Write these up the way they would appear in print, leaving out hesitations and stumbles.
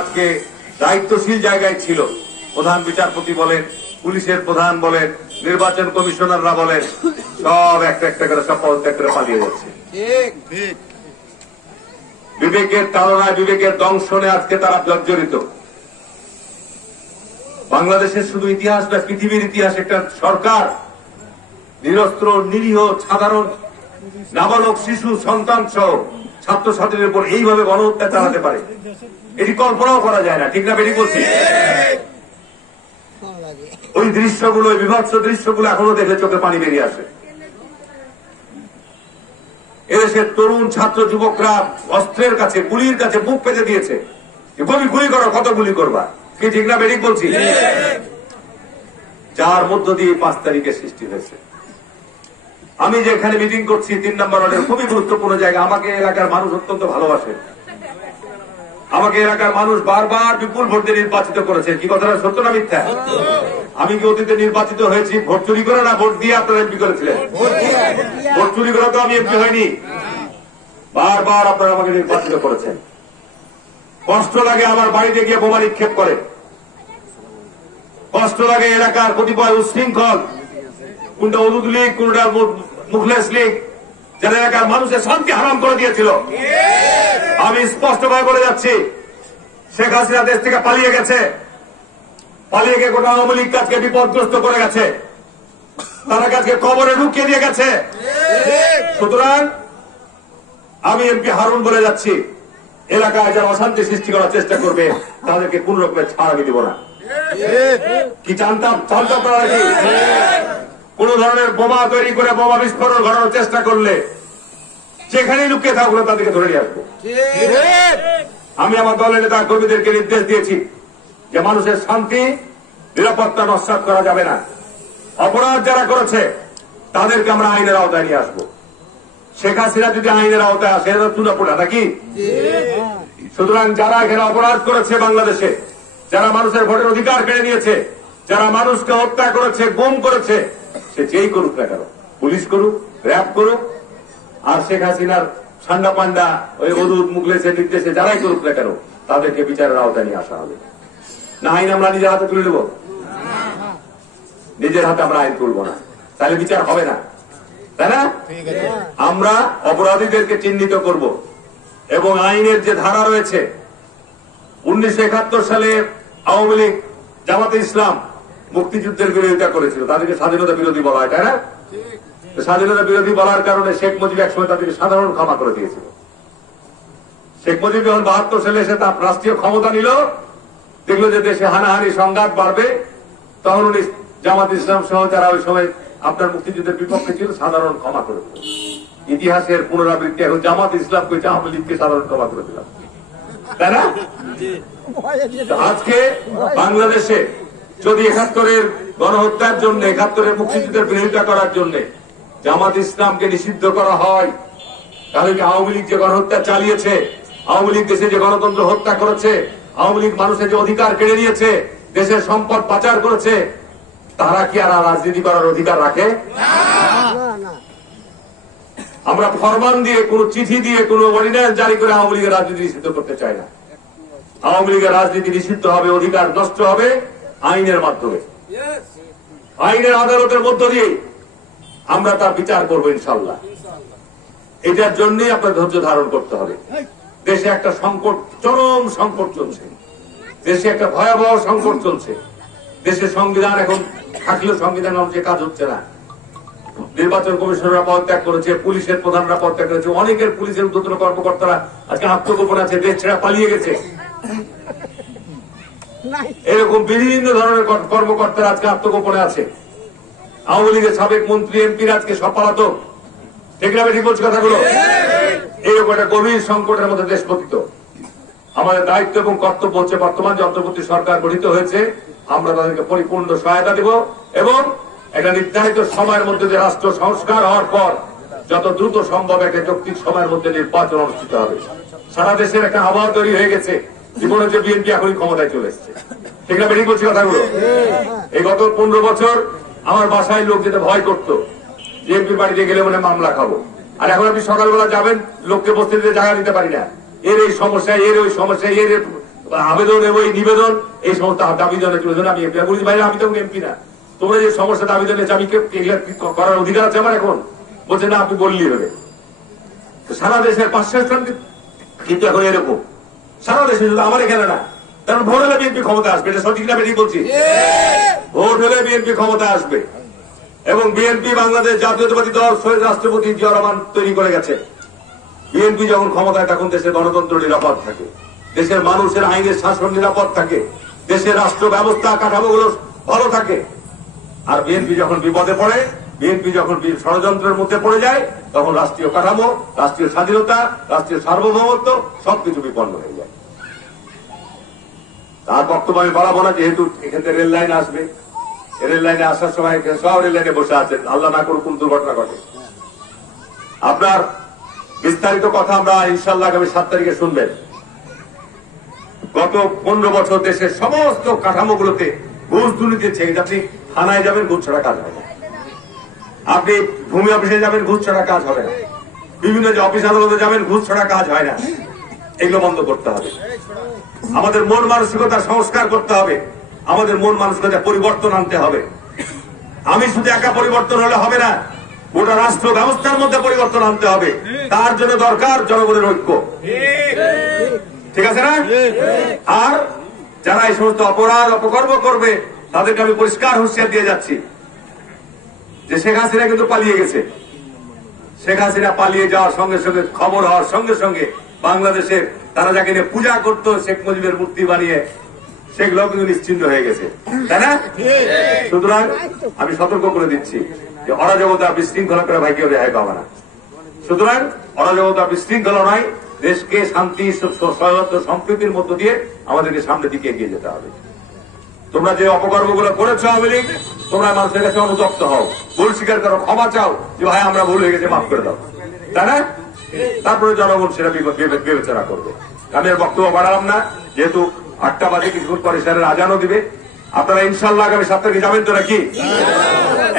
আজকে দায়িত্বশীল জায়গায় ছিল, প্রধান বিচারপতি বলেন, পুলিশের প্রধান বলেন, নির্বাচন কমিশনাররা বলেন, সব একটা একটা করে সব পদত্যাগ করে পালিয়ে যাচ্ছে। বিবেকের তাড়নায়, বিবেকের দংশনে আজকে তারা জর্জরিত। বাংলাদেশের শুধু ইতিহাস না, পৃথিবীর ইতিহাস একটা সরকার নিরস্ত্র নিরীহ সাধারণ নাবালক শিশু সন্তান সহ ছাত্রছাত্রীদের উপর এইভাবে গণহত্যা চালাতে পারে, এটি কল্পনাও করা যায় না। ঠিক না বেরিয়ে বলছি? ওই দৃশ্যগুলো, ওই বিভৎস দৃশ্যগুলো এখনো দেখে চোখে পানি বেরিয়ে আসে। এদেশের তরুণ ছাত্র যুবকরা অস্ত্রের কাছে, গুলির কাছে বুক পেতে দিয়েছে। গুলি করো, কত গুলি করবা? কি ঠিক না বেরিয়ে বলছি? যার মধ্য দিয়ে 5 তারিখে সৃষ্টি হয়েছে। আমি যেখানে মিটিং করছি 3 নম্বর ওয়ার্ডের খুবই গুরুত্বপূর্ণ জায়গা। আমাকে এলাকার মানুষ অত্যন্ত ভালোবাসে। আমাকে এলাকার মানুষ বারবার বিপুল ভোট দিয়ে নির্বাচিত করেছে। কি কথাটা সত্য না মিথ্যা? আমি কি অতীতে নির্বাচিত হয়েছি ভোট চুরি করে, না ভোট দিয়ে আপনারা এমপি করেছিলেন? ভোট চুরি করে তো আমি এমপি হয়নি। বারবার আপনারা আমাকে নির্বাচিত করেছেন। কষ্ট লাগে আমার বাড়িতে গিয়ে বোমা নিক্ষেপ করে, কষ্ট লাগে এলাকার কতিপয় উচ্ছৃঙ্খল, কোনটা উলুদ লীগ, কোনটা মুখলেস লীগ, যারা এলাকার মানুষের শান্তি হারাম করে দিয়েছিল। আমি স্পষ্টভাবে বলে যাচ্ছি, শেখ হাসিনা দেশ থেকে পালিয়ে গেছে, পালিয়ে গিয়ে গোটা আওয়ামী লীগ কাজকে বিপদগ্রস্ত করে গেছে, তারা কাজকে কবরে ঢুকিয়ে দিয়ে গেছে। সুতরাং আমি এমপি হারুন বলে যাচ্ছি, এলাকায় যারা অশান্তি সৃষ্টি করার চেষ্টা করবে তাদেরকে কোন রকমের ছাড় আমি দিব না। কি জানতাম আপনারা নাকি? কোন ধরনের বোমা তৈরি করে বোমা বিস্ফোরণ ঘটানোর চেষ্টা করলে যেখানেই লুকিয়ে থাকলো তাদেরকে ধরে নিয়ে আসবো। আমি আমার দলের নেতা কর্মীদেরকে নির্দেশ দিয়েছি যে মানুষের শান্তি নিরাপত্তা নস্যাৎ করা যাবে না। অপরাধ যারা করেছে তাদেরকে আমরা আইনের আওতায় নিয়ে আসবো। শেখ হাসিনা যদি আইনের আওতায় আসে চুনাপুরা নাকি? সুতরাং যারা এখানে অপরাধ করেছে বাংলাদেশে, যারা মানুষের ভোটের অধিকার কেড়ে নিয়েছে, যারা মানুষকে হত্যা করেছে, গুম করেছে, সে যেই করুক না কেন, পুলিশ করুক, র্যাব করুক, আর শেখ হাসিনার ঠান্ডা পান্ডা ওই ওদুদ মুখলেসের নির্দেশে যারাই করুক না কেন, তাদেরকে বিচারের আওতায় নিয়ে আসা হবে। না আইন আমরা নিজের হাতে তুলে নেব? নিজের হাতে আমরা আইন তুলব না, তাহলে বিচার হবে না, তাই না? আমরা অপরাধীদেরকে চিহ্নিত করব এবং আইনের যে ধারা রয়েছে, 1971 সালে আওয়ামী লীগ, জামাতে ইসলাম মুক্তিযুদ্ধের বিরোধিতা করেছিল, তাদেরকে স্বাধীনতা বিরোধী বলা হয়, তাই না? স্বাধীনতা বিরোধী বলার কারণে শেখ মুজিব একসময় তাদেরকে সাধারণ ক্ষমা করে দিয়েছিল। শেখ মুজিব যখন 72 সালে এসে তার রাষ্ট্রীয় ক্ষমতা নিল, দেখলো যে দেশে হানাহানি সংঘাত বাড়বে, তখন উনি জামাত ইসলাম সহ যারা ওই সময় আপনার মুক্তিযুদ্ধের বিপক্ষে ছিল সাধারণ ক্ষমা করে দিল। ইতিহাসের পুনরাবৃত্তি, এখন জামাত ইসলামকে আওয়ামী লীগকে সাধারণ ক্ষমা করে দিলাম, তাই না? আজকে বাংলাদেশে যদি 71-এর গণহত্যার জন্য, 71-এর মুক্তিযুদ্ধের বিরোধিতা করার জন্য জামাত ইসলামকে নিষিদ্ধ করা হয়, তাহলে কি আওয়ামী লীগ যে গণহত্যা চালিয়েছে, আওয়ামী লীগ দেশে যে গণতন্ত্র হত্যা করেছে, আওয়ামী লীগ মানুষের যে অধিকার কেড়ে নিয়েছে, দেশের সম্পদ পাচার করেছে, তারা কি আর রাজনীতি করার অধিকার রাখে? আমরা ফরমান দিয়ে, কোন চিঠি দিয়ে, কোন অর্ডিন্যান্স জারি করে আওয়ামী লীগের রাজনীতি নিষিদ্ধ করতে চাই না। আওয়ামী লীগের রাজনীতি নিষিদ্ধ হবে, অধিকার নষ্ট হবে আইনের মাধ্যমে, আইনের আদালতের মধ্য দিয়ে আমরা তার বিচার করবো ইনশাল্লাহ। এটার জন্যই আপনার ধৈর্য ধারণ করতে হবে। দেশে একটা সংকট, চরম সংকট চলছে, দেশে একটা ভয়াবহ সংকট চলছে। দেশের সংবিধান এখন থাকলেও সংবিধান অনুযায়ী কাজ হচ্ছে না। নির্বাচন কমিশনরা পদত্যাগ করেছে, পুলিশের প্রধানরা পদত্যাগ করেছে, অনেকের পুলিশের ঊর্ধ্বতন কর্মকর্তারা আজকে আত্মগোপন আছে, দেশ ছেড়ে পালিয়ে গেছে। এরকম বিভিন্ন ধরনের কর্মকর্তারা আজকে আত্মগোপনে আছে। আওয়ামী লীগের সাবেক মন্ত্রী, এমপিরা আজকে সব পলাতক। ঠিক না? ঠিক বলছি কথাগুলো? এইরকম একটা গভীর সংকটের মধ্যে দেশ পতিত। আমাদের দায়িত্ব এবং কর্তব্য হচ্ছে, বর্তমান যে অন্তর্বর্তী সরকার গঠিত হয়েছে, আমরা তাদেরকে পরিপূর্ণ সহায়তা দেব এবং একটা নির্ধারিত সময়ের মধ্যে যে রাষ্ট্র সংস্কার হওয়ার পর যত দ্রুত সম্ভব একটা যৌক্তিক সময়ের মধ্যে নির্বাচন অনুষ্ঠিত হবে। সারা দেশের একটা আবহাওয়া তৈরি হয়ে গেছে, জীবনে যে বিএনপি এখনই ক্ষমতায় চলে এসছে। ঠিক না? ঠিক বলছি কথাগুলো? এই গত 15 বছর আমার বাসায় লোক যেতে ভয় করতো, বিএনপি বাড়িতে গেলে মানে মামলা খাবো। আর এখন আপনি সকালবেলা যাবেন, লোককে বসতে দিতে জায়গা দিতে পারি না, এর এই সমস্যা, এর ওই সমস্যা, এর আবেদন এবং নিবেদন এই সমস্ত দাবি জানার জন্য আমি এমপি বলছি ভাই আমি তো এমপি না, তোমরা যে সমস্যা দাবি জানিয়েছে আমি করার অধিকার আছে আমার এখন? বলছে না আপনি বললেই হবে। সারা দেশের 500 স্থান কিন্তু এখন এরকম সারা দেশে, শুধু আমার এখানে না। কারণ ভোট হলে বিএনপি ক্ষমতা আসবে, এটা সঠিক না বেঠিক বলছি? ভোট হলে বিএনপি ক্ষমতা আসবে এবং বিএনপি বাংলাদেশ জাতীয়তাবাদী দল শহীদ রাষ্ট্রপতি জিয়া রহমান তৈরি করে গেছে। বিএনপি যখন ক্ষমতায় তখন দেশের গণতন্ত্র নিরাপদ থাকে, দেশের মানুষের আইনের শাসন নিরাপদ থাকে, দেশের রাষ্ট্র ব্যবস্থা কাঠামোগুলো ভালো থাকে। আর বিএনপি যখন বিপদে পড়ে, বিএনপি যখন ষড়যন্ত্রের মধ্যে পড়ে যায়, তখন রাষ্ট্রীয় কাঠামো, রাষ্ট্রীয় স্বাধীনতা, রাষ্ট্রীয় সার্বভৌমত্ব সবকিছু বিপন্ন হয়ে যায়। তার বক্তব্য আমি বাড়াবো না, যেহেতু এখান থেকে রেল লাইন আসবে। রেল লাইনে আসার সময় সব রেল লাইনে বসে আছেন, আল্লাহ না করুক কোন দুর্ঘটনা ঘটে। আপনার বিস্তারিত কথা আমরা ইনশাআল্লাহ আগামী 7 তারিখে শুনবেন। গত 15 বছর দেশের সমস্ত কাঠামোগুলোতে ঘুষ দুর্নীতি ছেড়ে, আপনি থানায় যাবেন ঘুষ ছাড়া কাজ হয় না, আপনি ভূমি অফিসে যাবেন ঘুষ ছাড়া কাজ হবে না, বিভিন্ন যে অফিস আদালতে যাবেন ঘুষ ছাড়া কাজ হয় না। এগুলো বন্ধ করতে হবে। আমাদের মন মানসিকতা সংস্কার করতে হবে, আমাদের মন মানসিকতা পরিবর্তন আনতে হবে। আমি শুধু একা পরিবর্তন হলে হবে না, গোটা রাষ্ট্র ব্যবস্থার মধ্যে পরিবর্তন আনতে হবে। তার জন্য দরকার জনগণের ঐক্য, ঠিক আছে না? আর যারা এই সমস্ত অপরাধ অপকর্ম করবে তাদেরকে আমি পরিষ্কার হুঁশিয়ার দিয়ে যাচ্ছি যে শেখ হাসিনা কিন্তু পালিয়ে গেছে। শেখ হাসিনা পালিয়ে যাওয়ার সঙ্গে সঙ্গে, খবর হওয়ার সঙ্গে সঙ্গে বাংলাদেশের তারা যাকে নিয়ে পূজা করতো শেখ মুজিবের মূর্তি বানিয়ে, সেগুলো কিন্তু নিশ্চিহ্ন হয়ে গেছে, তাই না? সুতরাং আমি সতর্ক করে দিচ্ছি যে অরাজকতা বিশৃঙ্খলা করে ভাই কেউ রেহাই পাবে না। সুতরাং অরাজকতা বিশৃঙ্খলা নয়, দেশকে শান্তি সহায়তা সম্প্রীতির মধ্য দিয়ে আমাদেরকে সামনের দিকে এগিয়ে যেতে হবে। তোমরা যে অপকর্মগুলো করেছো আওয়ামী লীগ, তোমরা মানুষের কাছে অনুতপ্ত হও, ভুল স্বীকার করো, ক্ষমা চাও যে ভাই আমরা ভুল হয়ে গেছে, মাফ করে দাও, তাই না? তারপরে জনগণ সেটা বিবেচনা করবে। আমি আর বক্তব্য বাড়ালাম না, যেহেতু 8টা বাজে, কিছুক্ষণ পরে স্যারের আজানও দিবে। আপনারা ইনশাল্লাহ আগামী 7 তারিখে যাবেন তো নাকি?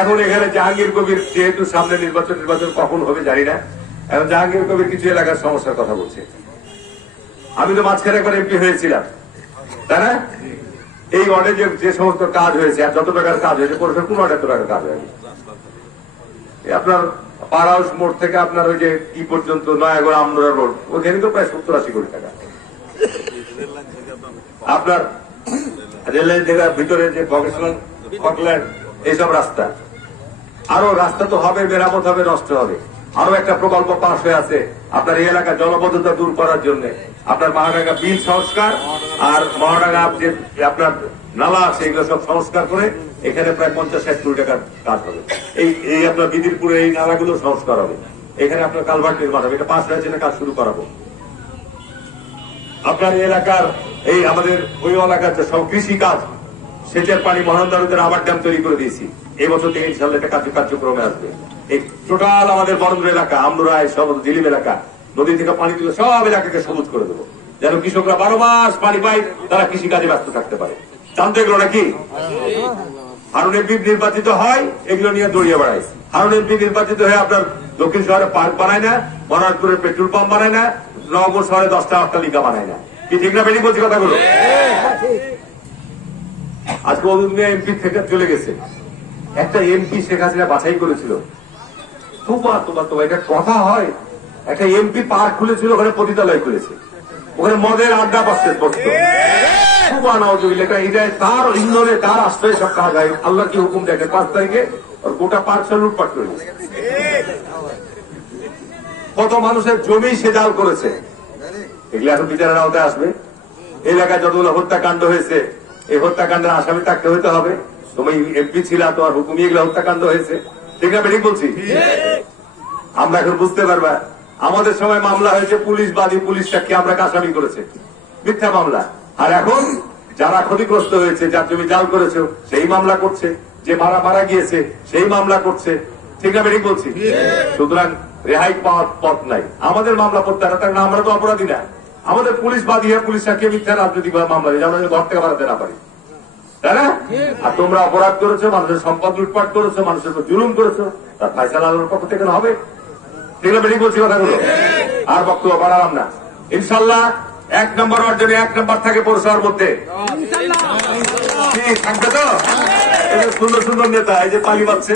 এখন এখানে জাহাঙ্গীর কবির, যেহেতু সামনে নির্বাচন কখন হবে জানি না, এখন জাহাঙ্গীর কবির কিছু এলাকার সমস্যার কথা বলছে। আমি তো মাঝখানে একবার এমপি হয়েছিলাম, তাই না? এই ওয়ার্ডে যে সমস্ত কাজ হয়েছে আর যত টাকার কাজ হয়েছে, পরিষদ 15 টাকার কাজ হয়নি। আপনার পার হাউস মোড় থেকে আপনার ওই যে কি পর্যন্ত নয়াগড় আমনোরা রোড, ওখানে তো প্রায় 70-80 কোটি টাকা। আপনার রেল লাইন থেকে ভিতরে যে ভকেশনাল হটল্যান্ড, এইসব রাস্তা, আরো রাস্তা তো হবে, মেরামত হবে, নষ্ট হবে। আরো একটা প্রকল্প পাশ হয়ে আছে আপনার এই এলাকা জলবদ্ধতা দূর করার জন্য, আপনার মহাডাঙ্গা বিল সংস্কার আর মহাডাঙ্গা যে আপনার নালা আছে, এগুলো সব সংস্কার করে এখানে প্রায় 50-60 কোটি টাকার কাজ হবে। এই আপনার বিদিরপুরে এই নালাগুলো সংস্কার হবে, এখানে আপনার কালভার্ট নির্মাণ হবে। এটা পাশ হয়েছে না, কাজ শুরু করাবো। আপনার এলাকার এই আমাদের ওই এলাকার যে সব কৃষি কাজ, সেচের পানি মহানন্দারুদের আবার ড্যাম তৈরি করে দিয়েছি। এই বছর থেকে ইনশাল্লাহ এটা কার্যক্রমে আসবে। এই টোটাল আমাদের বরেন্দ্র এলাকা, আমরাই সব জিলিম এলাকা, নদী থেকে পানি তুলে সব এলাকাকে সবুজ করে দেবো, যেন কৃষকরা 12 মাস পানি পায়, তারা কৃষি কাজে ব্যস্ত থাকতে পারে। জানতে এগুলো নাকি? হারুন এমপি নির্বাচিত হয়, এগুলো নিয়ে দৌড়িয়ে বেড়ায়। হারুন এমপি নির্বাচিত হয়ে আপনার দক্ষিণ শহরে পার্ক বানায় না, মনারপুরে পেট্রোল পাম্প বানায় না, নবপুর শহরে 10টা অট্টালিকা বানায় না। কি ঠিক না বেরিয়ে বলছি কথাগুলো? আজকে অদুনিয়া এমপি থেকে চলে গেছে। একটা এমপি শেখ হাসিনা বাছাই করেছিল। তোমার এটা কথা হয়? একটা এমপি পার্ক খুলেছিল, ওখানে পতিতালয় খুলেছে, ওখানে মদের আড্ডা বসত। তার ইন্ধনে, তার আশ্রয়ে সব কাজ হয়। আল্লাহ কি হুকুম দেখে 5 তারিখে গোটা পার্ক সব লুটপাট করে কত মানুষের জমি সে জাল করেছে। এগুলো এখন বিচারের আওতায় আসবে। এলাকায় যতগুলো হত্যাকাণ্ড হয়েছে, এই হত্যাকাণ্ডের আসামি তাকে হইতে হবে। তুমি এমপি ছিলা, তোমার হুকুমি এগুলো হত্যাকাণ্ড হয়েছে, ঠিক না? বেঠিক বলছি? আমরা এখন বুঝতে পারবা, আমাদের সময় মামলা হয়েছে, পুলিশ বাদী, পুলিশটাকে আমরা আসামি করেছে, মিথ্যা মামলা। আর এখন যারা ক্ষতিগ্রস্ত হয়েছে, যার জমি জাল করেছে, সেই মামলা করছে, যে মারা গিয়েছে সেই মামলা করছে, ঠিক না? বেঠিক বলছি? সুতরাং রেহাই পাওয়ার পথ নাই। আমাদের মামলা করতে হবে, তার না আমরা তো অপরাধী না। আমাদের পুলিশ বাদী হয়ে পুলিশটাকে মিথ্যা রাজনৈতিক মামলা দিয়ে আমরা ঘর থেকে বাড়াতে না পারি, তাই না? আর তোমরা অপরাধ করেছো, মানুষের সম্পদ লুটপাট করেছো, মানুষের উপর জুলুম করেছো, তার ফায়সালা আলোর পক্ষ থেকে হবে, ঠিক না? বেঠিক বলছি কথাগুলো? আর বক্তব্য বাড়ালাম না। ইনশাল্লাহ 1 নম্বর অর্জনে 1 নম্বর থাকে পৌরসভার মধ্যে। কি থাকবে তো? এটা সুন্দর সুন্দর নেতা, এই যে পালি পাচ্ছে,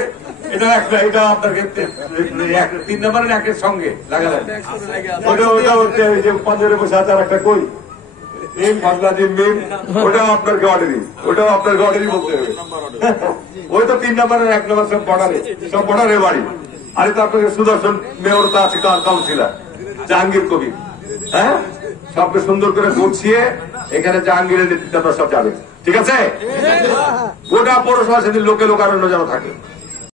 এটা একটা, এটা আপনাকে 3 নম্বরের 1-এর সঙ্গে লাগালেন। ওটা এই যে পাঞ্জাবে বসে আছে আর একটা কই বাংলাদেশ মেন, ওটাও আপনার গার্ডেরই, ওটাও আপনার গার্ডেরই বলতে হবে। ওই তো 3 নম্বরের 1 নম্বর সব বর্ডারের বাড়ি। আরে তো আপনাকে সুদর্শন মেয়রতা আছে, কাউন্সিলর জাহাঙ্গীর কবির। হ্যাঁ, সবকে সুন্দর করে গুছিয়ে এখানে জাহাঙ্গীরের নেতৃত্বে আপনারা সব যাবেন, ঠিক আছে? গোটা পৌরসভা সেদিন লোকে লোকারণ্য যেন থাকে।